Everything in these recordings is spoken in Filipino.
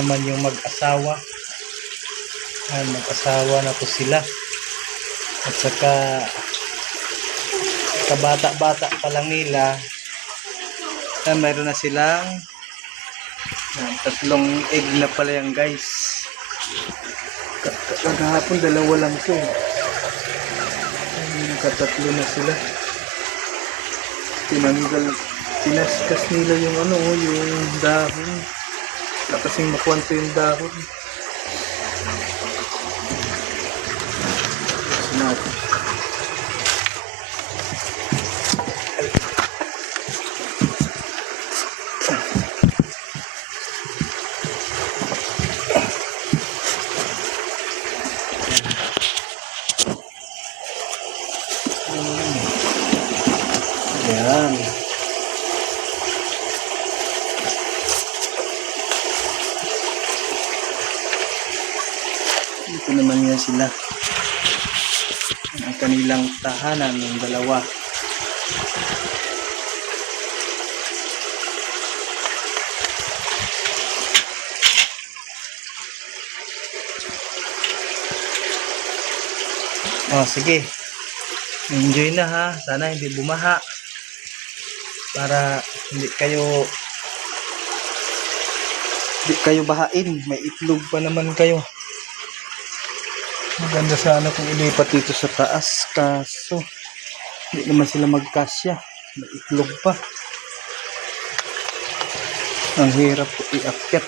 naman yung mag-asawa. Ayan, mag-asawa na po sila. At saka, kabata-bata pa lang nila, ayan, mayroon na silang ayan, tatlong egg na pala yan guys. Ka- ka- Kagahapon dalawa lang to. eh. Ayan, Katatlo na sila. Tinanggal, tinaskas nila yung ano, yung dahon. Wala kasing makuwanto yung dahon. Tapos natin. Yan. Dito naman yan sila. Ang kanilang tahanan ng dalawa. Oh, sige. Enjoy na ha. Sana hindi bumaha. Para hindi kayo hindi kayo bahain. May itlog pa naman kayo. Maganda sana kung ilipat dito sa taas kaso hindi naman sila magkasya. Naitlog pa. Ang hirap po iakyat.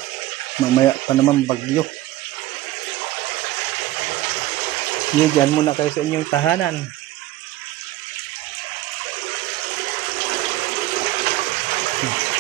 Mamaya pa naman bagyo. Sige, dyan muna kayo sa inyong tahanan. Hmm.